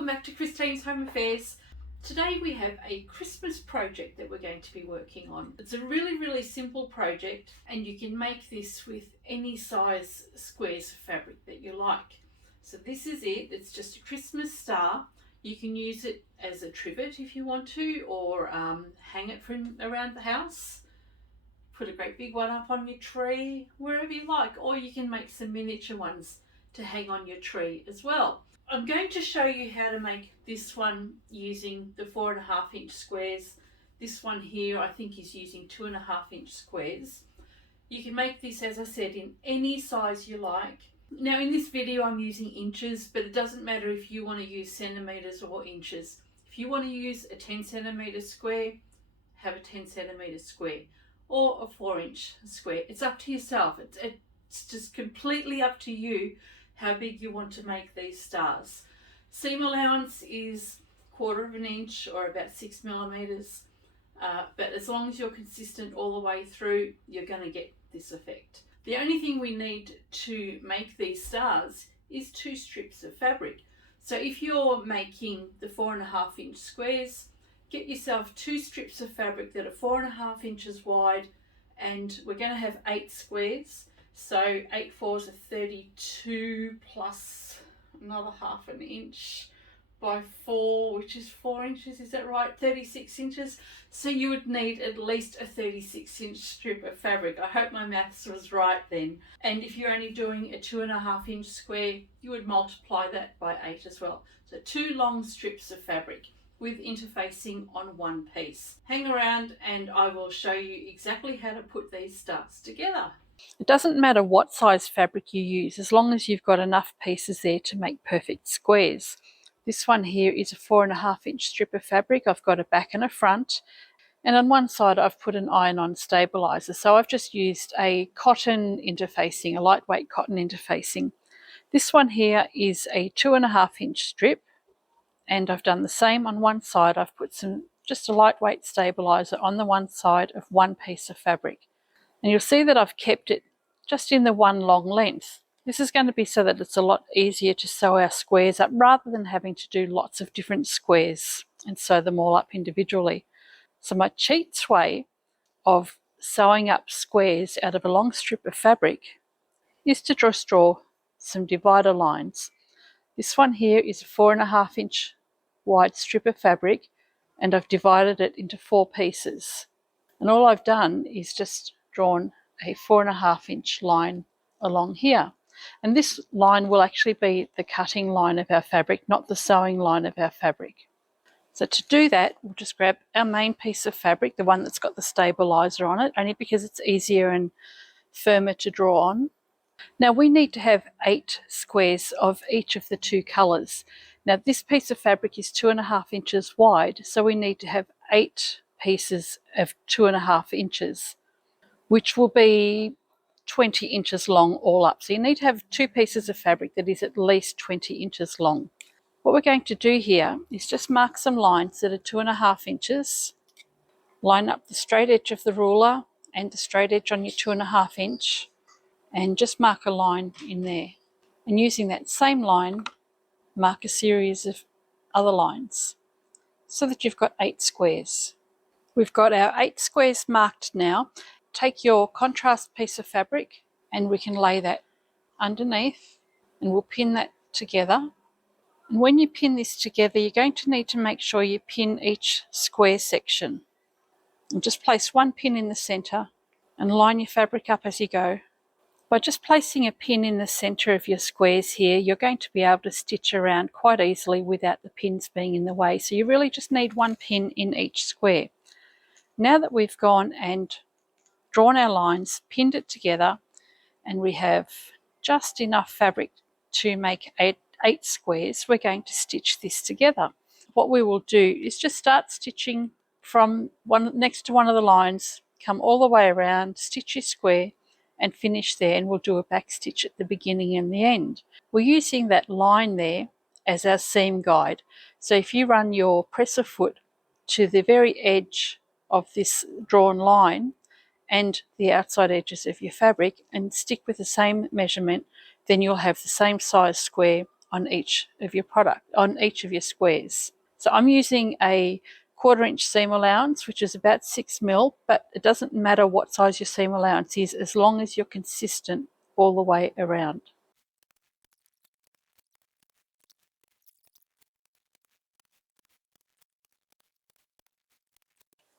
welcome back to Christine's Home Affairs. Today we have a Christmas project that we're going to be working on. It's a really simple project and you can make this with any size squares of fabric that you like. So this is it. It's just a Christmas star. You can use it as a trivet if you want to, or hang it from around the house. Put a great big one up on your tree, wherever you like, or you can make some miniature ones to hang on your tree as well. I'm going to show you how to make this one using the 4.5 inch squares. This one here I think is using 2.5 inch squares. You can make this, as I said, in any size you like. Now in this video I'm using inches, but it doesn't matter if you want to use centimetres or inches. If you want to use a 10 centimetre square, have a 10 centimetre square, or a 4 inch square. It's up to yourself. It's just completely up to you how big you want to make these stars. Seam allowance is 1/4 inch or about 6 millimeters, but as long as you're consistent all the way through, you're going to get this effect. The only thing we need to make these stars is 2 strips of fabric. So if you're making the 4.5 inch squares, get yourself 2 strips of fabric that are 4.5 inches wide, and we're going to have 8 squares. So 8 fours are 32 plus another 1/2 inch by 4, which is 4 inches, is that right? 36 inches. So you would need at least a 36 inch strip of fabric. I hope my maths was right then. And if you're only doing a 2.5 inch square, you would multiply that by 8 as well. So 2 long strips of fabric with interfacing on one piece. Hang around and I will show you exactly how to put these stars together. It doesn't matter what size fabric you use, as long as you've got enough pieces there to make perfect squares. This one here is a 4.5 inch strip of fabric. I've got a back and a front, and on one side I've put an iron-on stabilizer. So I've just used a cotton interfacing, a lightweight cotton interfacing. This one here is a 2.5 inch strip, and I've done the same on one side. I've put just a lightweight stabilizer on the one side of one piece of fabric. And you'll see that I've kept it just in the one long length. This is going to be so that it's a lot easier to sew our squares up rather than having to do lots of different squares and sew them all up individually. So my cheats way of sewing up squares out of a long strip of fabric is to just draw some divider lines. This one here is a 4.5 inch wide strip of fabric, and I've divided it into 4 pieces. And all I've done is just drawn a 4.5 inch line along here, and this line will actually be the cutting line of our fabric, not the sewing line of our fabric. So to do that, we'll just grab our main piece of fabric, the one that's got the stabilizer on it, only because it's easier and firmer to draw on. Now we need to have 8 squares of each of the 2 colours. Now this piece of fabric is 2.5 inches wide, so we need to have 8 pieces of 2.5 inches, which will be 20 inches long all up. So you need to have 2 pieces of fabric that is at least 20 inches long. What we're going to do here is just mark some lines that are 2.5 inches. Line up the straight edge of the ruler and the straight edge on your 2.5 inch, and just mark a line in there. And using that same line, mark a series of other lines so that you've got 8 squares. We've got our 8 squares marked now. Take your contrast piece of fabric and we can lay that underneath, and we'll pin that together. And when you pin this together, you're going to need to make sure you pin each square section. And just place one pin in the centre and line your fabric up as you go. By just placing a pin in the centre of your squares here, you're going to be able to stitch around quite easily without the pins being in the way. So you really just need one pin in each square. Now that we've gone and drawn our lines, pinned it together, and we have just enough fabric to make 8 squares, we're going to stitch this together. What we will do is just start stitching from next to one of the lines, come all the way around, stitch your square and finish there, and we'll do a back stitch at the beginning and the end. We're using that line there as our seam guide. So if you run your presser foot to the very edge of this drawn line and the outside edges of your fabric and stick with the same measurement, then you'll have the same size square on each of your squares. So I'm using a 1/4 inch seam allowance, which is about 6 mil, but it doesn't matter what size your seam allowance is as long as you're consistent all the way around.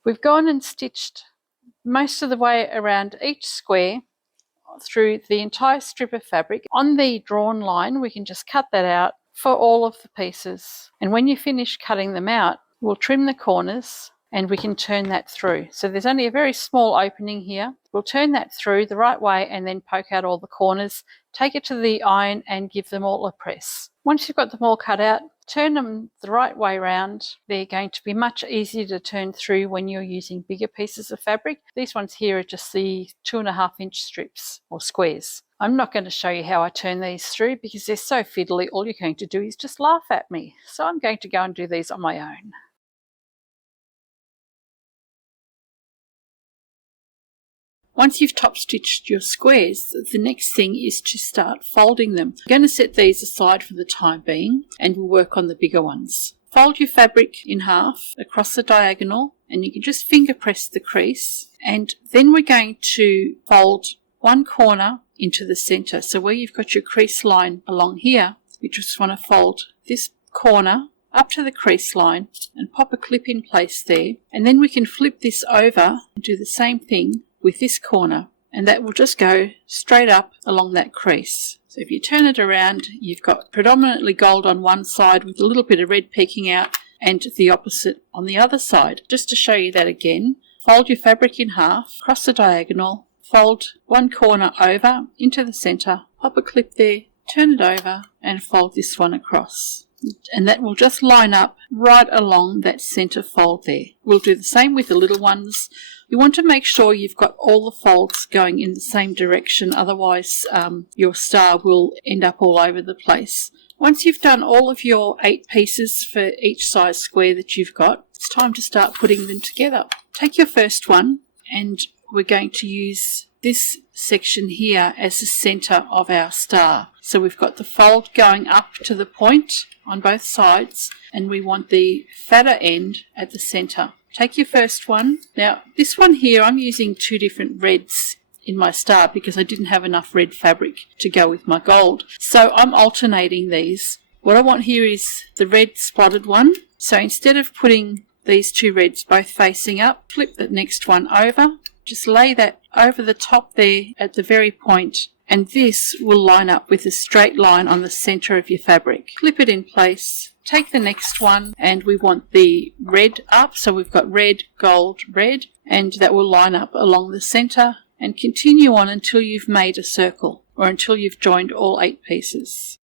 We've gone and stitched most of the way around each square through the entire strip of fabric. On the drawn line, we can just cut that out for all of the pieces. And when you finish cutting them out, we'll trim the corners and we can turn that through. So there's only a very small opening here. We'll turn that through the right way and then poke out all the corners, take it to the iron and give them all a press. Once you've got them all cut out, turn them the right way round. They're going to be much easier to turn through when you're using bigger pieces of fabric. These ones here are just the 2.5 inch strips or squares. I'm not going to show you how I turn these through because they're so fiddly. All you're going to do is just laugh at me. So I'm going to go and do these on my own. Once you've top stitched your squares, the next thing is to start folding them. I'm going to set these aside for the time being and we'll work on the bigger ones. Fold your fabric in half across the diagonal and you can just finger press the crease, and then we're going to fold one corner into the center. So where you've got your crease line along here, you just want to fold this corner up to the crease line and pop a clip in place there, and then we can flip this over and do the same thing with this corner, and that will just go straight up along that crease. So if you turn it around, you've got predominantly gold on one side with a little bit of red peeking out, and the opposite on the other side. Just to show you that again, fold your fabric in half, across the diagonal, fold one corner over into the center, pop a clip there, turn it over and fold this one across. And that will just line up right along that center fold there. We'll do the same with the little ones. You want to make sure you've got all the folds going in the same direction, otherwise your star will end up all over the place. Once you've done all of your 8 pieces for each size square that you've got, it's time to start putting them together. Take your first one and we're going to use this section here as the center of our star. So we've got the fold going up to the point on both sides and we want the fatter end at the center. Take your first one. Now this one here, I'm using 2 different reds in my star because I didn't have enough red fabric to go with my gold. So I'm alternating these. What I want here is the red spotted one. So instead of putting these 2 reds both facing up, flip the next one over. Just lay that over the top there at the very point, and this will line up with a straight line on the center of your fabric. Clip it in place. Take the next one and we want the red up, so we've got red, gold, red, and that will line up along the center and continue on until you've made a circle or until you've joined all 8 pieces.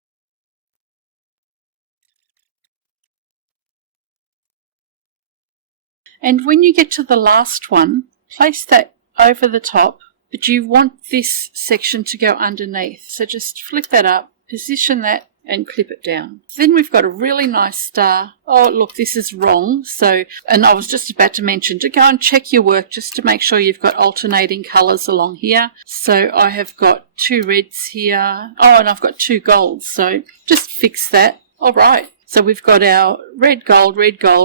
And when you get to the last one, place that over the top, but you want this section to go underneath. So just flip that up, position that and clip it down. Then we've got a really nice star. Oh look, this is wrong. So, and I was just about to mention to go and check your work just to make sure you've got alternating colours along here. So I have got 2 reds here. Oh, and I've got 2 golds. So just fix that. All right. So we've got our red, gold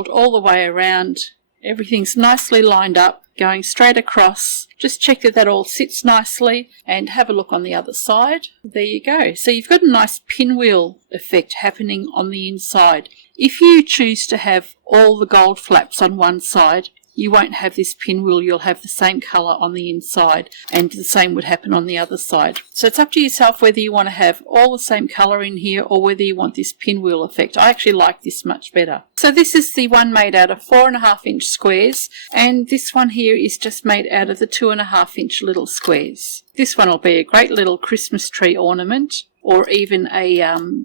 all the way around. Everything's nicely lined up, going straight across. Just check that that all sits nicely and have a look on the other side. There you go. So you've got a nice pinwheel effect happening on the inside. If you choose to have all the gold flaps on one side, you won't have this pinwheel. You'll have the same colour on the inside, and the same would happen on the other side. So it's up to yourself whether you want to have all the same colour in here or whether you want this pinwheel effect. I actually like this much better. So this is the one made out of 4.5 inch squares, and this one here is just made out of the 2.5 inch little squares. This one will be a great little Christmas tree ornament, or even a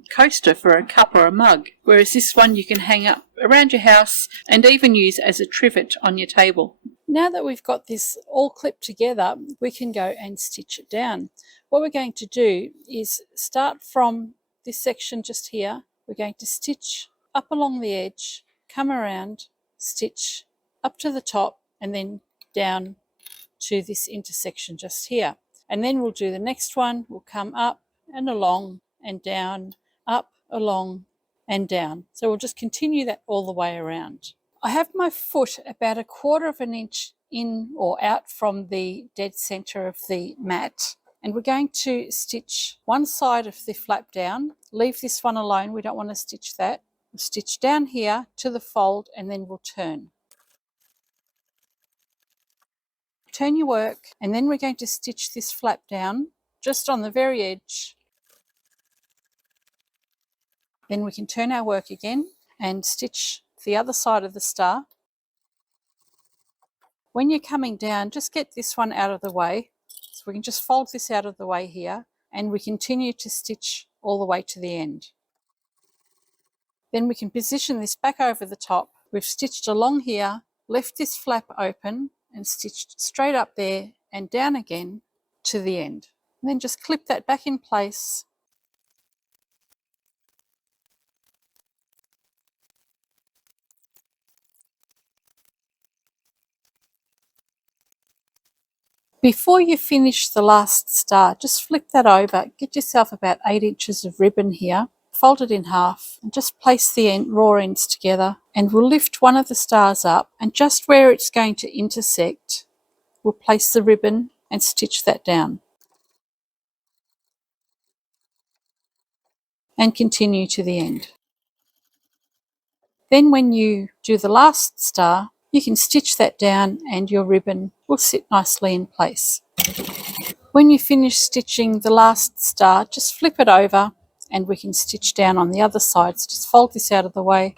coaster for a cup or a mug, whereas this one you can hang up around your house and even use as a trivet on your table. Now that we've got this all clipped together, we can go and stitch it down. What we're going to do is start from this section just here. We're going to stitch up along the edge, come around, stitch up to the top, and then down to this intersection just here. And then we'll do the next one. We'll come up and along and down, up along and down. So we'll just continue that all the way around. I have my foot about 1/4 of an inch in or out from the dead center of the mat, and we're going to stitch one side of the flap down. Leave this one alone, we don't want to stitch that. We'll stitch down here to the fold and then we'll turn. Turn your work, and then we're going to stitch this flap down just on the very edge. Then we can turn our work again and stitch the other side of the star. When you're coming down, just get this one out of the way. So we can just fold this out of the way here, and we continue to stitch all the way to the end. Then we can position this back over the top. We've stitched along here, left this flap open and stitched straight up there and down again to the end. And then just clip that back in place. Before you finish the last star, just flip that over, get yourself about 8 inches of ribbon here, fold it in half and just place the raw ends together, and we'll lift one of the stars up, and just where it's going to intersect, we'll place the ribbon and stitch that down. And continue to the end. Then when you do the last star, you can stitch that down and your ribbon will sit nicely in place. When you finish stitching the last star, just flip it over and we can stitch down on the other side. So just fold this out of the way.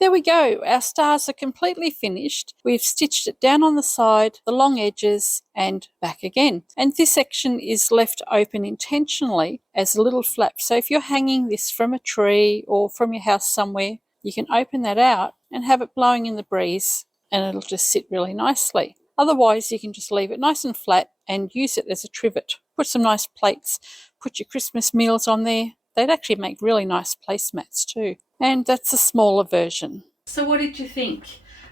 There we go, our stars are completely finished. We've stitched it down on the side, the long edges, and back again. And this section is left open intentionally as a little flap. So if you're hanging this from a tree or from your house somewhere, you can open that out and have it blowing in the breeze, and it'll just sit really nicely. Otherwise, you can just leave it nice and flat and use it as a trivet. Put some nice plates, put your Christmas meals on there. They'd actually make really nice placemats too. And that's a smaller version. So what did you think?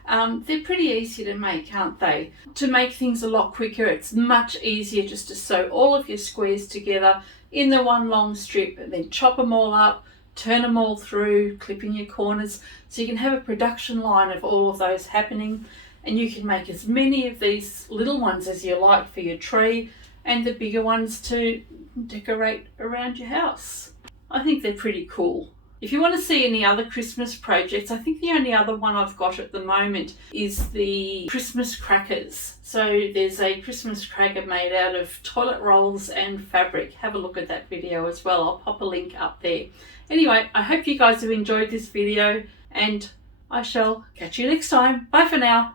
They're pretty easy to make, aren't they? To make things a lot quicker, it's much easier just to sew all of your squares together in the one long strip and then chop them all up, turn them all through, clipping your corners, so you can have a production line of all of those happening, and you can make as many of these little ones as you like for your tree and the bigger ones to decorate around your house. I think they're pretty cool. If you want to see any other Christmas projects, I think the only other one I've got at the moment is the Christmas crackers. So there's a Christmas cracker made out of toilet rolls and fabric. Have a look at that video as well. I'll pop a link up there. Anyway, I hope you guys have enjoyed this video, and I shall catch you next time. Bye for now.